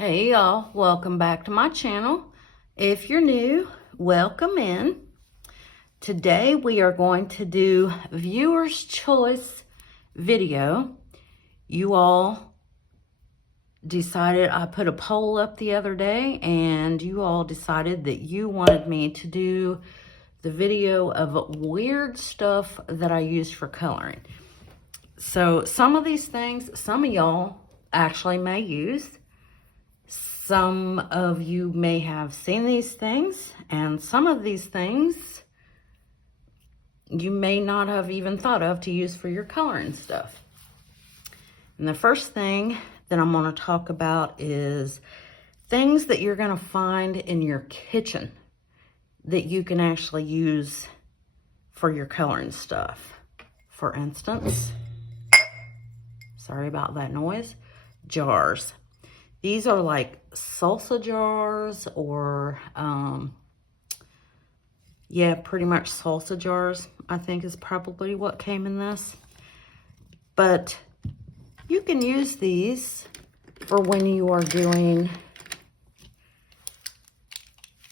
Hey y'all, welcome back to my channel. If you're new, welcome in. Today we are going to do viewer's choice video. You all decided, I put a poll up the other day and you all decided that you wanted me to do the video of weird stuff that I use for coloring. So some of these things, some of y'all actually may use. Some of you may have seen these things, and some of these things you may not have even thought of to use for your coloring stuff. And the first thing that I'm going to talk about is things that you're going to find in your kitchen that you can actually use for your coloring stuff. For instance, sorry about that noise, jars. These are like salsa jars or, yeah, pretty much salsa jars, I think is probably what came in this. But you can use these for when you are doing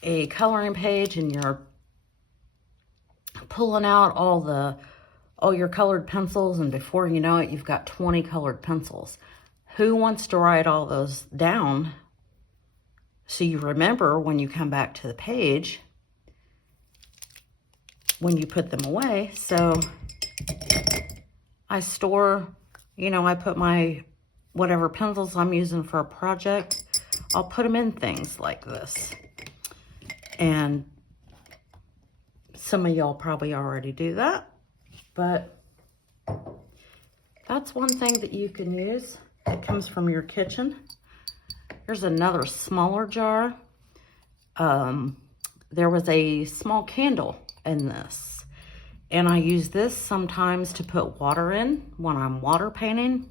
a coloring page and you're pulling out all your colored pencils, and before you know it, you've got 20 colored pencils. Who wants to write all those down so you remember when you come back to the page when you put them away? So I store, I put my whatever pencils I'm using for a project, I'll put them in things like this. And some of y'all probably already do that, but that's one thing that you can use. It comes from your kitchen. Here's another smaller jar. There was a small candle in this, and I use this sometimes to put water in when I'm water painting.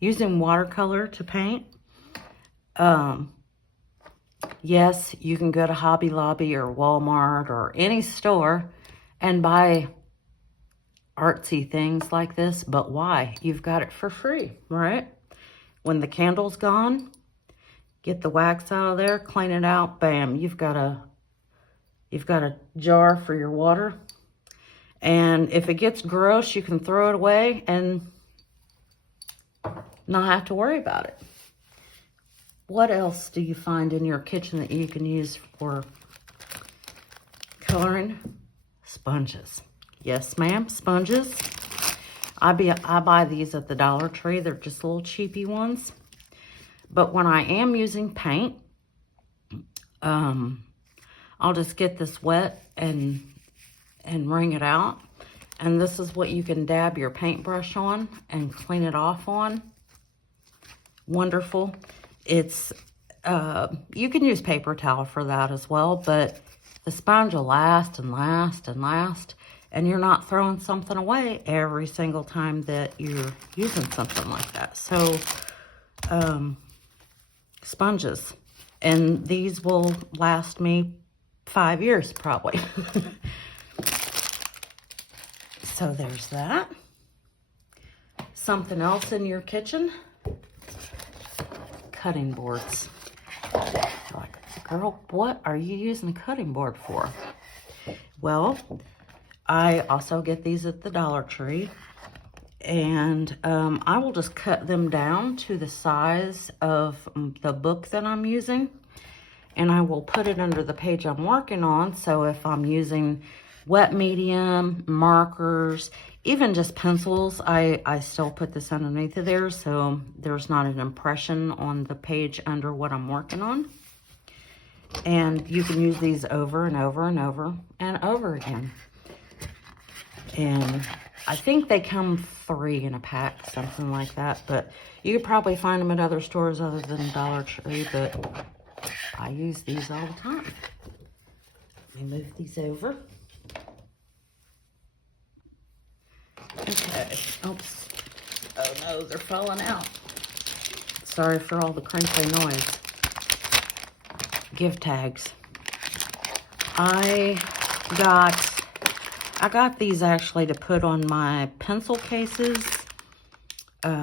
Using watercolor to paint. Yes, you can go to Hobby Lobby or Walmart or any store and buy artsy things like this, but why? You've got it for free, right? When the candle's gone, get the wax out of there, clean it out, bam, you've got a jar for your water. And if it gets gross, you can throw it away and not have to worry about it. What else do you find in your kitchen that you can use for coloring? Sponges. Yes, ma'am, sponges. I buy these at the Dollar Tree. They're just little cheapy ones. But when I am using paint, I'll just get this wet and wring it out. And this is what you can dab your paintbrush on and clean it off on. Wonderful. It's, you can use paper towel for that as well, but the sponge will last and last and last. And you're not throwing something away every single time that you're using something like that. So, sponges. And these will last me 5 years probably. So there's that. Something else in your kitchen. Cutting boards. You're like, girl, what are you using a cutting board for? Well, I also get these at the Dollar Tree, and I will just cut them down to the size of the book that I'm using, and I will put it under the page I'm working on. So if I'm using wet medium, markers, even just pencils, I still put this underneath of there so there's not an impression on the page under what I'm working on. And you can use these over and over and over and over again. And I think they come 3 in a pack, something like that. But you could probably find them at other stores other than Dollar Tree. But I use these all the time. Let me move these over. Okay. Oops. Oh no, they're falling out. Sorry for all the crinkly noise. Give tags. I got these actually to put on my pencil cases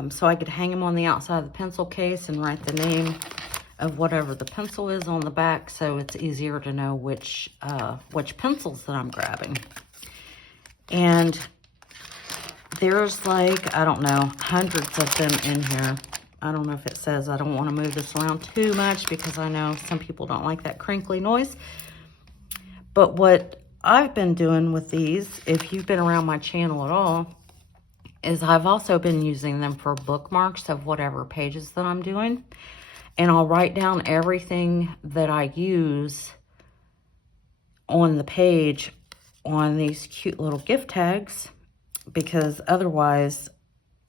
so I could hang them on the outside of the pencil case and write the name of whatever the pencil is on the back, so it's easier to know which pencils that I'm grabbing. And there's like, I don't know, hundreds of them in here. I don't know if it says, I don't want to move this around too much because I know some people don't like that crinkly noise. But what I've been doing with these, if you've been around my channel at all, is I've also been using them for bookmarks of whatever pages that I'm doing. And I'll write down everything that I use on the page on these cute little gift tags, because otherwise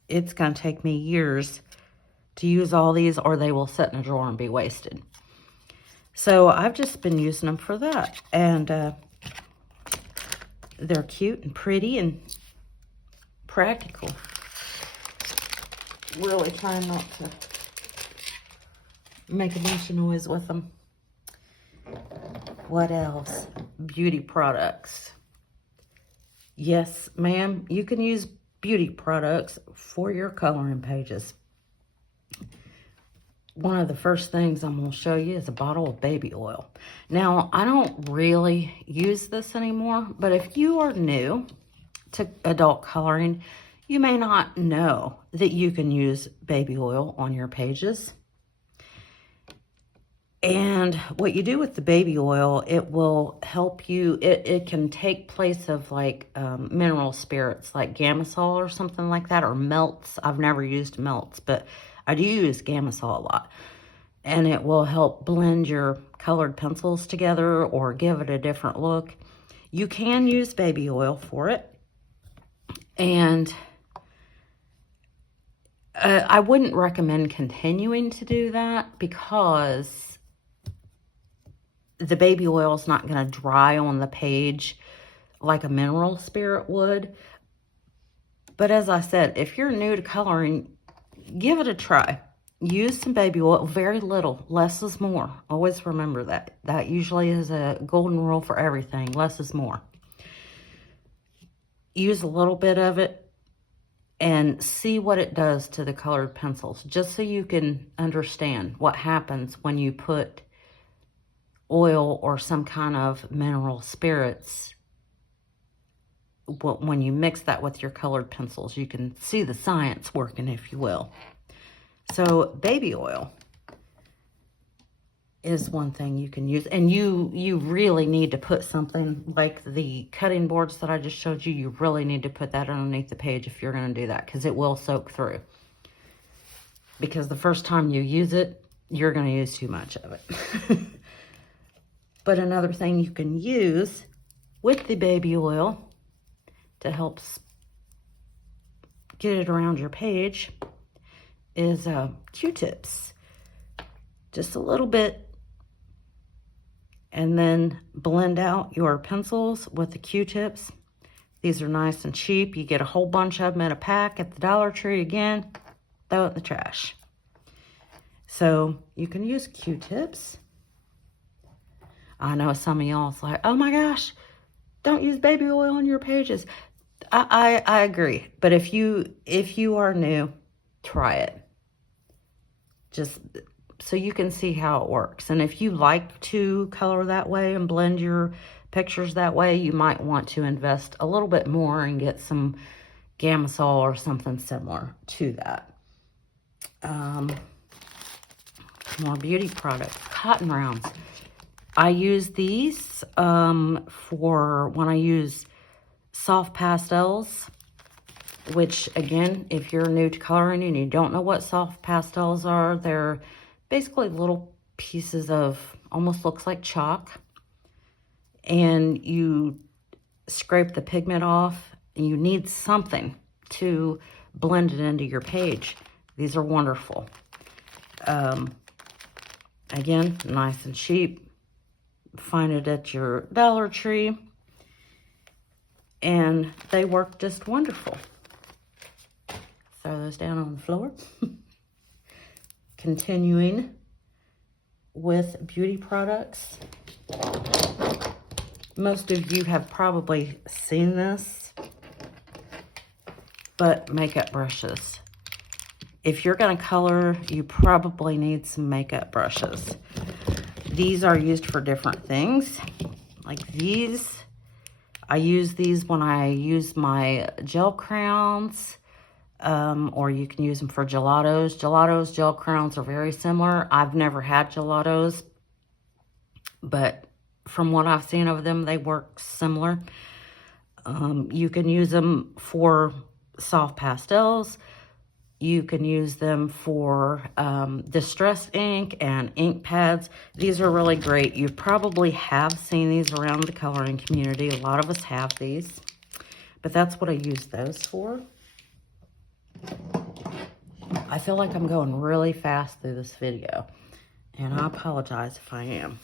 it's going to take me years to use all these, or they will sit in a drawer and be wasted. So I've just been using them for that. And they're cute and pretty and practical. Really trying not to make a bunch of noise with them. What else? Beauty products. Yes, ma'am, you can use beauty products for your coloring pages. One of the first things I'm going to show you is a bottle of baby oil. Now, I don't really use this anymore, but if you are new to adult coloring, you may not know that you can use baby oil on your pages. And what you do with the baby oil, it will help you, it can take place of like mineral spirits like Gamasol or something like that, or melts. I've never used melts, but I do use Gamasol a lot. And it will help blend your colored pencils together or give it a different look. You can use baby oil for it. And I wouldn't recommend continuing to do that because the baby oil is not going to dry on the page like a mineral spirit would. But as I said, if you're new to coloring, give it a try. Use some baby oil, very little. Less is more. Always remember that. That usually is a golden rule for everything. Less is more. Use a little bit of it and see what it does to the colored pencils, just so you can understand what happens when you put oil or some kind of mineral spirits. When you mix that with your colored pencils, you can see the science working, if you will. So baby oil is one thing you can use. And you really need to put something like the cutting boards that I just showed you. You really need to put that underneath the page if you're going to do that, because it will soak through. Because the first time you use it, you're going to use too much of it. But another thing you can use with the baby oil to help get it around your page is Q-tips. Just a little bit. And then blend out your pencils with the Q-tips. These are nice and cheap. You get a whole bunch of them in a pack at the Dollar Tree. Again, throw it in the trash. So you can use Q-tips. I know some of y'all's like, oh my gosh, don't use baby oil on your pages. I agree. But if you are new, try it. Just so you can see how it works. And if you like to color that way and blend your pictures that way, you might want to invest a little bit more and get some Gamasol or something similar to that. More beauty products, cotton rounds. I use these for when I use soft pastels, which again, if you're new to coloring and you don't know what soft pastels are, they're basically little pieces of, almost looks like chalk. And you scrape the pigment off and you need something to blend it into your page. These are wonderful. Again, nice and cheap. Find it at your Dollar Tree. And they work just wonderful. Throw those down on the floor. Continuing with beauty products. Most of you have probably seen this, but makeup brushes. if you're going to color, you probably need some makeup brushes. These are used for different things. Like these, I use these when I use my gel crowns, or you can use them for gelatos. Gelatos, gel crowns are very similar. I've never had gelatos, but from what I've seen of them, they work similar. You can use them for soft pastels. You can use them for distress ink and ink pads. These are really great. You probably have seen these around the coloring community. A lot of us have these, but that's what I use those for. I feel like I'm going really fast through this video, and I apologize if I am.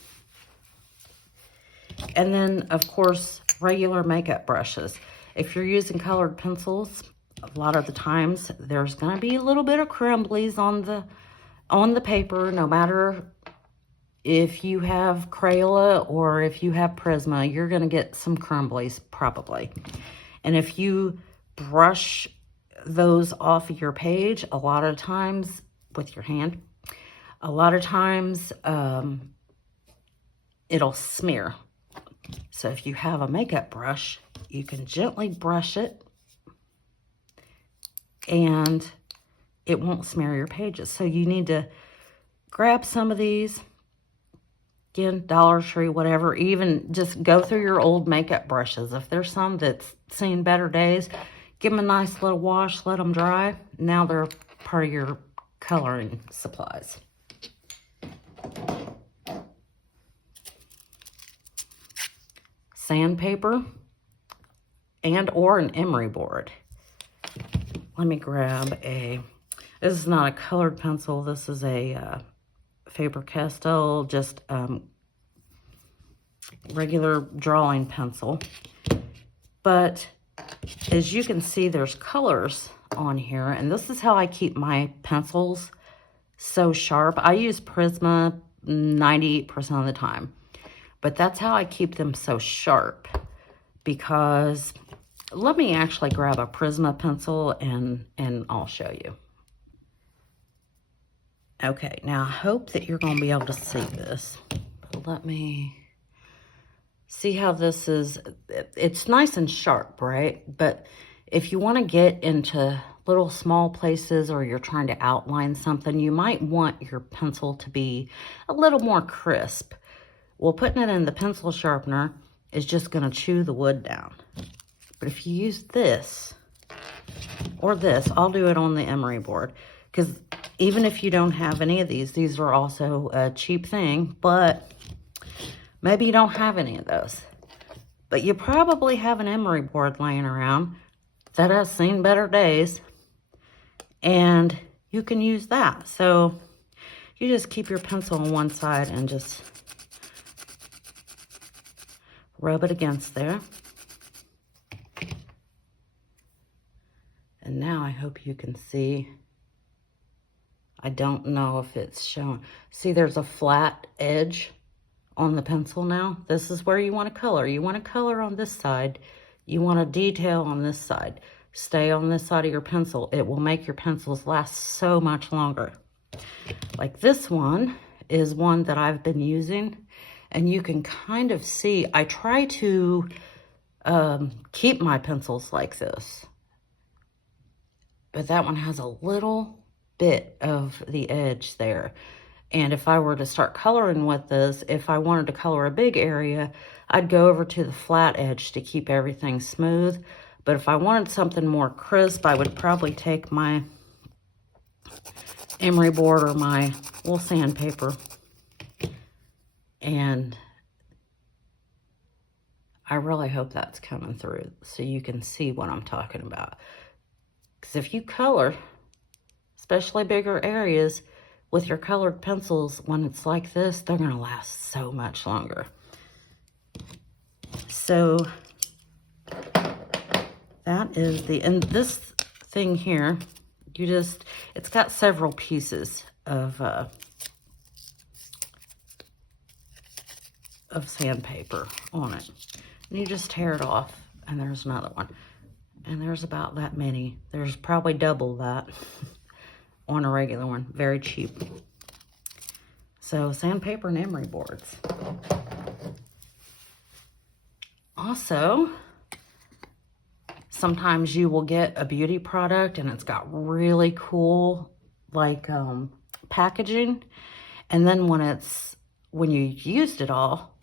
And then, of course, regular makeup brushes. If you're using colored pencils, a lot of the times there's going to be a little bit of crumblies on the paper, no matter if you have Crayola or if you have Prisma, you're going to get some crumblies probably. And if you brush those off of your page, a lot of times with your hand, a lot of times it'll smear. So if you have a makeup brush, you can gently brush it and it won't smear your pages. So you need to grab some of these, again, Dollar Tree, whatever, even just go through your old makeup brushes. If there's some that's seen better days, give them a nice little wash, let them dry. Now they're part of your coloring supplies. Sandpaper and or an emery board. Let me grab this is not a colored pencil, this is a Faber-Castell, just regular drawing pencil. But as you can see, there's colors on here, and this is how I keep my pencils so sharp. I use Prisma 98% of the time. But that's how I keep them so sharp, because let me actually grab a Prisma pencil and I'll show you. Okay, now I hope that you're going to be able to see this. But let me see how this is. It's nice and sharp, right? But if you want to get into little small places or you're trying to outline something, you might want your pencil to be a little more crisp. Well, putting it in the pencil sharpener is just going to chew the wood down. But if you use this or this, I'll do it on the emery board. Because even if you don't have any of these are also a cheap thing. But maybe you don't have any of those. But you probably have an emery board laying around that has seen better days. And you can use that. So you just keep your pencil on one side and just rub it against there. And now I hope you can see. I don't know if it's showing. See, there's a flat edge on the pencil now. This is where you want to color. You want to color on this side. You want to detail on this side. Stay on this side of your pencil. It will make your pencils last so much longer. Like this one is one that I've been using. And you can kind of see, I try to keep my pencils like this. But that one has a little bit of the edge there. And if I were to start coloring with this, if I wanted to color a big area, I'd go over to the flat edge to keep everything smooth. But if I wanted something more crisp, I would probably take my emery board or my little sandpaper. And I really hope that's coming through so you can see what I'm talking about. Because if you color, especially bigger areas, with your colored pencils, when it's like this, they're going to last so much longer. So that is and this thing here, it's got several pieces of sandpaper on it. And you just tear it off, and there's another one. And there's about that many. There's probably double that. on a regular one. Very cheap. So sandpaper and emery boards. Also, sometimes you will get a beauty product and it's got really cool like packaging, and then when you used it all,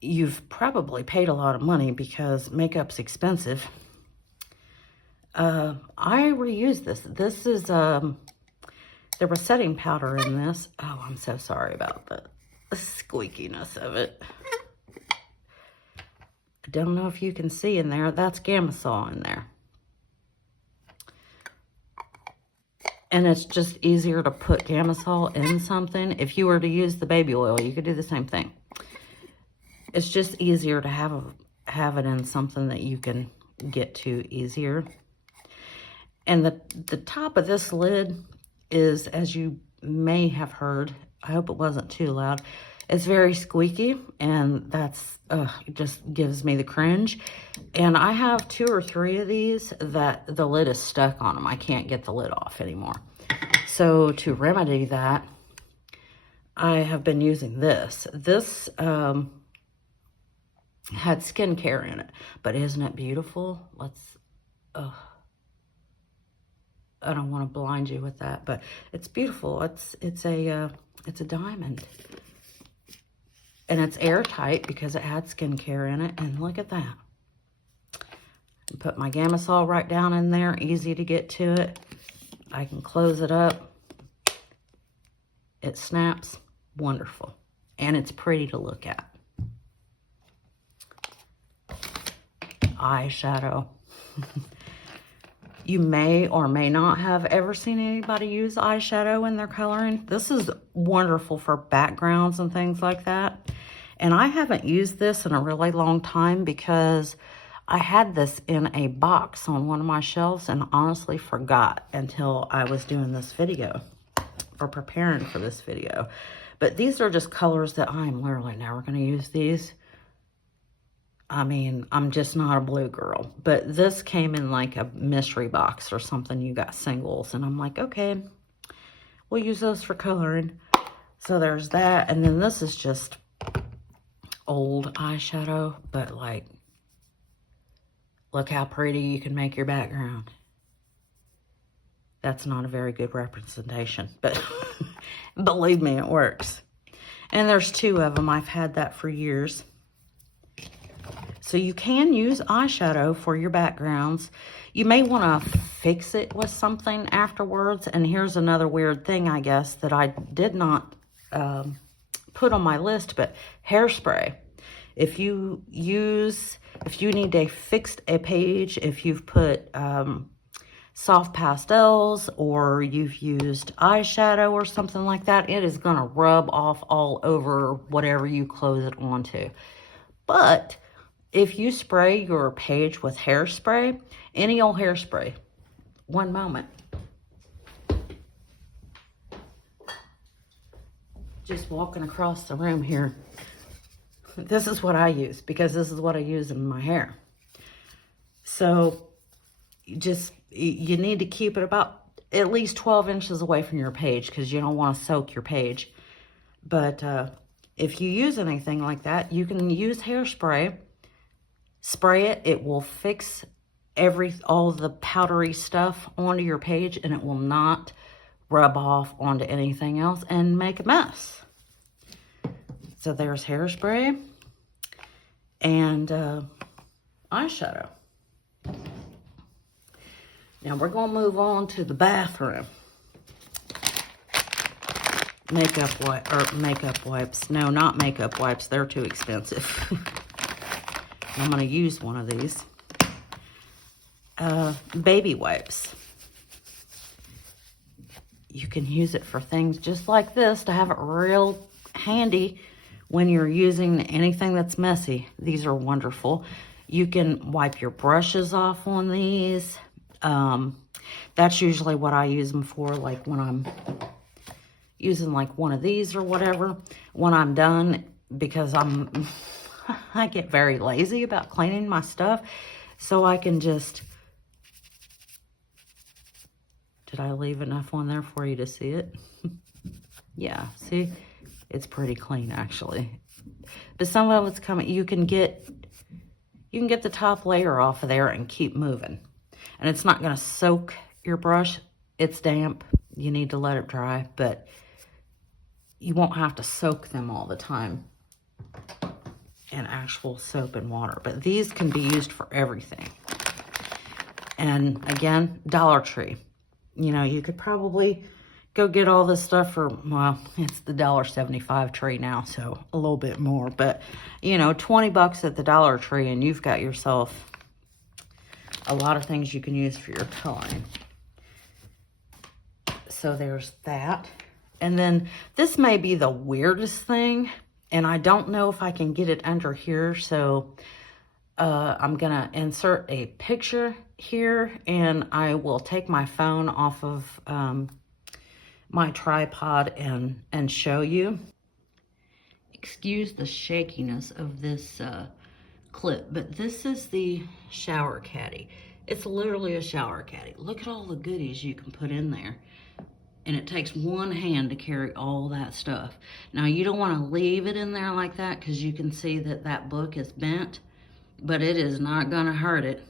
you've probably paid a lot of money because makeup's expensive. I reuse this. This is there was setting powder in this. Oh, I'm so sorry about the squeakiness of it. I don't know if you can see in there. That's Gamasol in there. And it's just easier to put Gamasol in something. If you were to use the baby oil, you could do the same thing. It's just easier to have it in something that you can get to easier. And the top of this lid is, as you may have heard, I hope it wasn't too loud, it's very squeaky, and that's it just gives me the cringe. And I have 2 or 3 of these that the lid is stuck on them. I can't get the lid off anymore. So to remedy that, I have been using this. This had skincare in it, but isn't it beautiful? I don't want to blind you with that, but it's beautiful. It's a diamond. And it's airtight because it had skincare in it. And look at that. Put my Gamasol right down in there. Easy to get to it. I can close it up. It snaps. Wonderful. And it's pretty to look at. Eyeshadow. You may or may not have ever seen anybody use eyeshadow in their coloring. This is wonderful for backgrounds and things like that. And I haven't used this in a really long time because I had this in a box on one of my shelves and honestly forgot until I was doing this video or preparing for this video. But these are just colors that I'm literally never going to use these. I mean, I'm just not a blue girl. But this came in like a mystery box or something. You got singles. And I'm like, okay, we'll use those for coloring. So there's that. And then this is just old eyeshadow. But like, look how pretty you can make your background. That's not a very good representation. But believe me, it works. And there's 2 of them. I've had that for years. So you can use eyeshadow for your backgrounds. You may want to fix it with something afterwards. And here's another weird thing, I guess, that I did not put on my list, but hairspray. If you need to fix a page, if you've put soft pastels or you've used eyeshadow or something like that, it is going to rub off all over whatever you close it onto. But if you spray your page with hairspray, any old hairspray, one moment. Just walking across the room here. This is what I use because this is what I use in my hair. So you need to keep it about at least 12 inches away from your page because you don't want to soak your page. But if you use anything like that, you can use hairspray. Spray it. It will fix all the powdery stuff onto your page, and it will not rub off onto anything else and make a mess. So there's hairspray and eyeshadow. Now we're going to move on to the bathroom. Makeup wipes. No, not makeup wipes. They're too expensive. I'm going to use one of these. Baby wipes. You can use it for things just like this to have it real handy when you're using anything that's messy. These are wonderful. You can wipe your brushes off on these. That's usually what I use them for, like when I'm using like one of these or whatever. When I'm done, because I get very lazy about cleaning my stuff, so I can just Did I leave enough on there for you to see it? Yeah, see? It's pretty clean, actually. But some of it's coming, you can get the top layer off of there and keep moving. And it's not going to soak your brush. It's damp. You need to let it dry, but you won't have to soak them all the time in actual soap and water. But these can be used for everything. And again, Dollar Tree. You know, you could probably go get all this stuff for, well, it's the $1.75 tray now, so a little bit more. But, you know, 20 bucks at the Dollar Tree, and you've got yourself a lot of things you can use for your coloring. So there's that. And then this may be the weirdest thing, and I don't know if I can get it under here, so I'm gonna insert a picture here, and I will take my phone off of my tripod and show you. Excuse the shakiness of this clip, but this is the shower caddy. It's literally a shower caddy. Look at all the goodies you can put in there. And it takes one hand to carry all that stuff. Now, you don't want to leave it in there like that because you can see that that book is bent, but it is not going to hurt it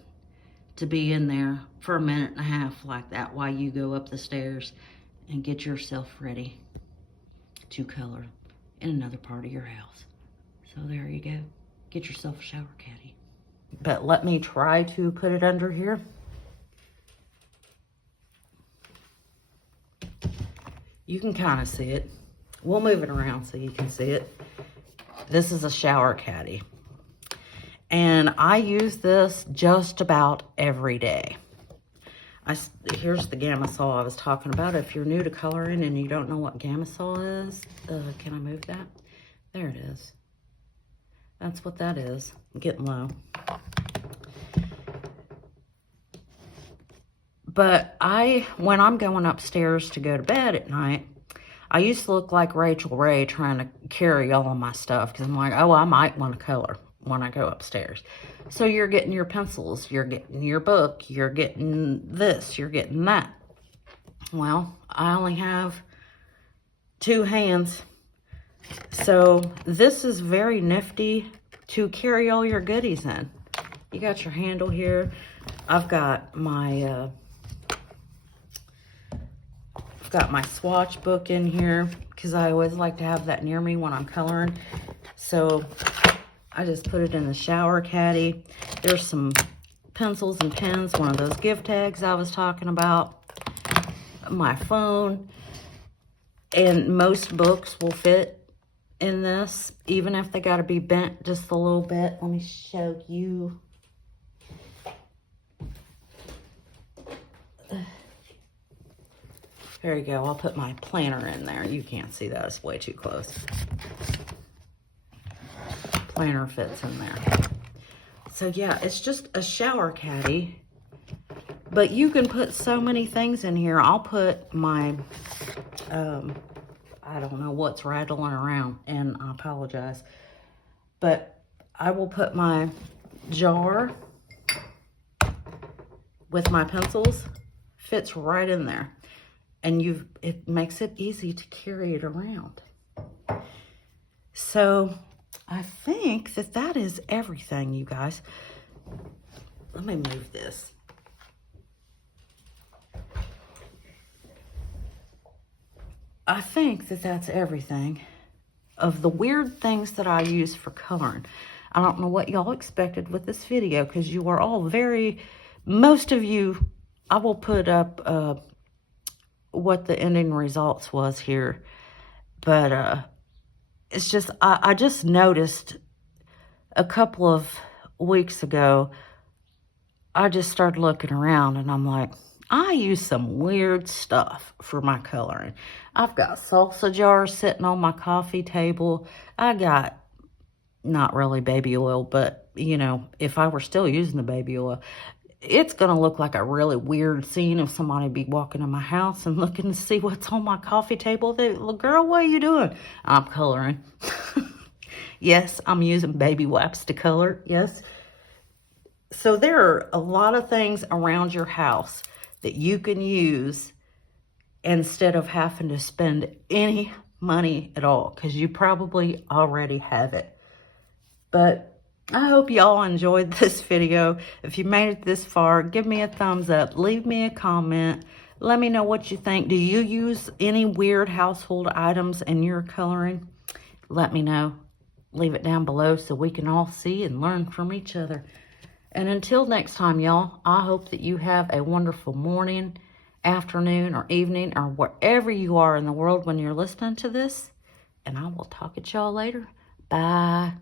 to be in there for 1.5 minutes like that while you go up the stairs and get yourself ready to color in another part of your house. So there you go. Get yourself a shower caddy. But let me try to put it under here. You can kind of see it. We'll move it around so you can see it. This is a shower caddy. And I use this just about every day. Here's the Gamsol I was talking about. If you're new to coloring and you don't know what Gamsol is, can I move that? There it is. That's what that is. I'm getting low. But when I'm going upstairs to go to bed at night, I used to look like Rachel Ray trying to carry all of my stuff because I'm like, oh, I might want to color when I go upstairs. So you're getting your pencils, you're getting your book, you're getting this, you're getting that. Well, I only have 2 hands. So this is very nifty to carry all your goodies in. You got your handle here. I've got my swatch book in here because I always like to have that near me when I'm coloring. So I just put it in the shower caddy. There's some pencils and pens, one of those gift tags I was talking about, my phone, and most books will fit in this, even if they got to be bent just a little bit. Let me show you. There you go. I'll put my planner in there. You can't see that. It's way too close. Planner fits in there. So yeah, it's just a shower caddy. But you can put so many things in here. I'll put my, I don't know what's rattling around, and I apologize. But I will put my jar with my pencils. Fits right in there. And it makes it easy to carry it around. So I think that is everything, you guys. Let me move this. I think that's everything of the weird things that I use for coloring. I don't know what y'all expected with this video because you are all most of you, I will put up what the ending results was here. But it's just, I just noticed a couple of weeks ago, I just started looking around and I'm like, I use some weird stuff for my coloring. I've got salsa jars sitting on my coffee table. I got, not really baby oil, but you know, if I were still using the baby oil, it's going to look like a really weird scene if somebody be walking in my house and looking to see what's on my coffee table. They, girl, what are you doing? I'm coloring. Yes, I'm using baby wipes to color. Yes. So there are a lot of things around your house that you can use instead of having to spend any money at all, because you probably already have it. But I hope y'all enjoyed this video. If you made it this far, give me a thumbs up, leave me a comment, let me know what you think. Do you use any weird household items in your coloring? Let me know. Leave it down below so we can all see and learn from each other. And until next time, y'all, I hope that you have a wonderful morning, afternoon, or evening, or wherever you are in the world when you're listening to this. And I will talk at y'all later. Bye.